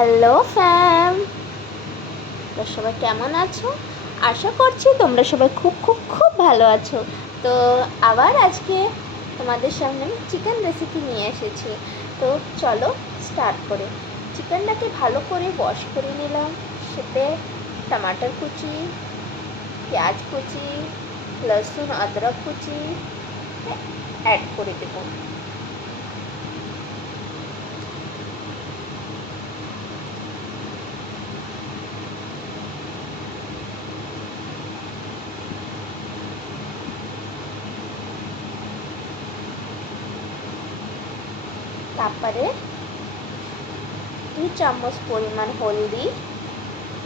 Hello ফ্যাম, তোমরা সবাই কেমন আছো? আশা করছি তোমরা সবাই খুব খুব খুব ভালো আছো। তো আবার আজকে তোমাদের সামনে আমি চিকেন রেসিপি নিয়ে এসেছি। তো চলো স্টার্ট করে। চিকেনটাকে ভালো করে ওয়াশ করে নিলাম, সাথে টমাটার কুচি, পেঁয়াজ কুচি, লসুন আদরক কুচি অ্যাড করে দেবো। তারপরে 2 চামচ পরিমাণ হলদি,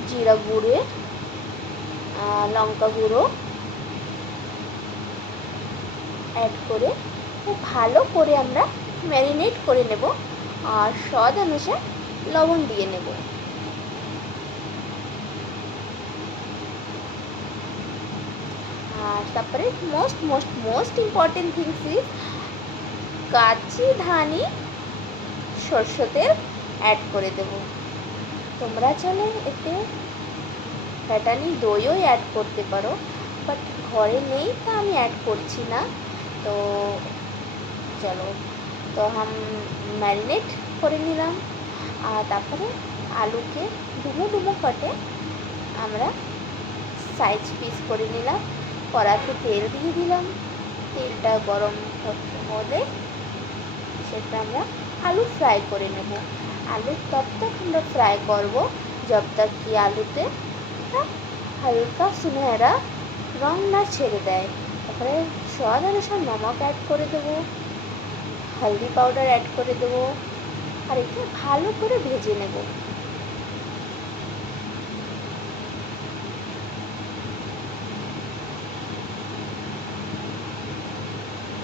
জিরা গুঁড়ো, লঙ্কা গুঁড়ো অ্যাড করে খুব ভালো করে আমরা ম্যারিনেট করে নেব। আর স্বাদ অনুসারে লবণ দিয়ে নেব। আর তারপরে মোস্ট ইম্পর্টেন্ট থিংস ইজ কাঁচি ধানি সরষে তেল অ্যাড করে দেব। তোমরা চাইলে এতে ফ্যাটানি দইও অ্যাড করতে পারো, বাট ঘরে নেই তা আমি অ্যাড করছি না। তো চলো, তো ম্যারিনেট করে নিলাম। আর তারপরে আলুকে ডুবো ডুবো কাটে আমরা সাইজ পিস করে নিলাম। কড়াতে তেল দিয়ে দিলাম। তেলটা গরম হলে সেটা আমরা আলু ফ্রাই করে নেব। আলু তব তক আমরা ফ্রাই করব जब तक कि আলুতে হালকা সুনহরা রং না ছেড়ে দেয়। তারপরে স্বাদ অনুসারে নমক অ্যাড করে দেবো, হলদি পাউডার অ্যাড করে দেবো, আর একে ভালো করে ভেজে নেব।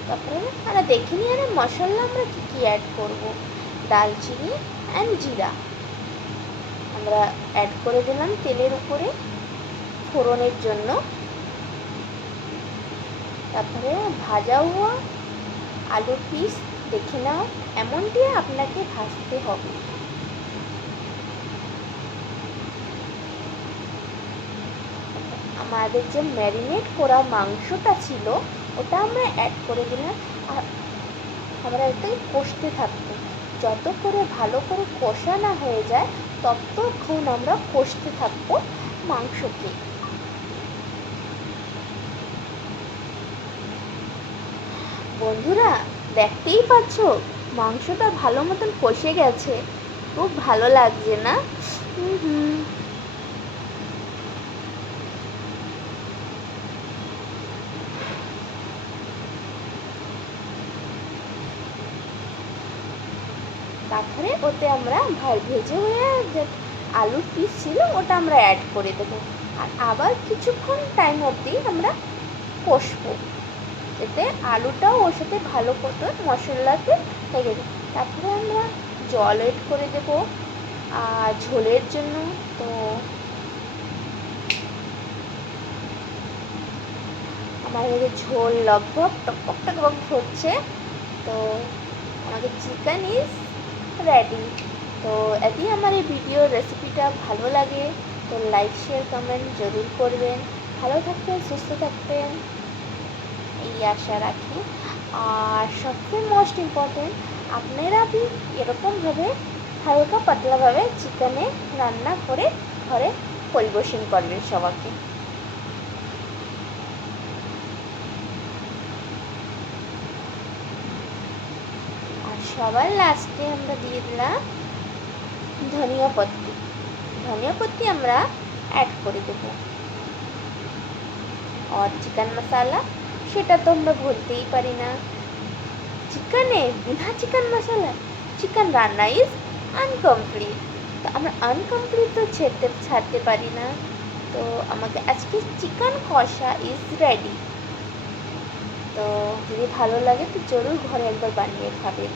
তারপরে আমরা দেখে নিই আর মশলা আমরা কী কী অ্যাড করব। দালচিনি অ্যান্ড জিরা আমরা অ্যাড করে দিলাম তেলের উপরে ফোড়নের জন্য। তারপরে ভাজা হওয়া আলুর পিস দেখে নাও, এমনটি আপনাকে ভাজতে হবে। আমাদের যে ম্যারিনেট করা মাংসটা ছিল ওটা আমরা অ্যাড করে দিলাম। আর আমরা এটাই কষতে থাকবো। যত করে ভালো করে কষা না হয়ে যায় ততক্ষণ আমরা কষতে থাকবো মাংসকে। বন্ধুরা, দেখতেই পাচ্ছ মাংসটা ভালো মতন কষে গেছে। খুব ভালো লাগছে না? তারপরে ওতে আমরা ভেজে হয়ে যে আলুর পিস ছিল ওটা আমরা অ্যাড করে দেবো। আর আবার কিছুক্ষণ টাইম অবধি আমরা কষবো, এতে আলুটাও ওর সাথে ভালো করে মশলাতে লেগে যায়। তারপরে আমরা জল এড করে দেবো আর ঝোলের জন্য। তো আমাদের ঝোল লগভগ টকটক টকবক হচ্ছে। তো আমাদের চিকেন ইজ রেডি। তো যদি আমার এই ভিডিও রেসিপিটা ভালো লাগে তো লাইক শেয়ার কমেন্ট জরুর করবেন। ভালো থাকবেন, সুস্থ থাকবেন এই আশা রাখি। আর সবচেয়ে মোস্ট ইম্পর্টেন্ট, আপনারা भी এরকমভাবে হালকা পাতলাভাবে চিকেনে রান্না করে ঘরে পরিবেশন করবেন সবাইকে। আর সবার লাস্টে আমরা দিয়ে দিলাম ধনিয়া পত্তি আমরা অ্যাড করে দেবো। আর চিকেন মশলা সেটা তো আমরা ভুলতেই পারি না। চিকেনে বিনা চিকেন মশলা চিকেন রান্না ইজ আনকমপ্লিট। তো আমরা আনকমপ্লিট তো ছাড়তে পারি না। তো আমাকে আজকে চিকেন কষা ইজ রেডি। তো যদি ভালো লাগে তো জরুর ঘরে একবার বানিয়ে খাবেন।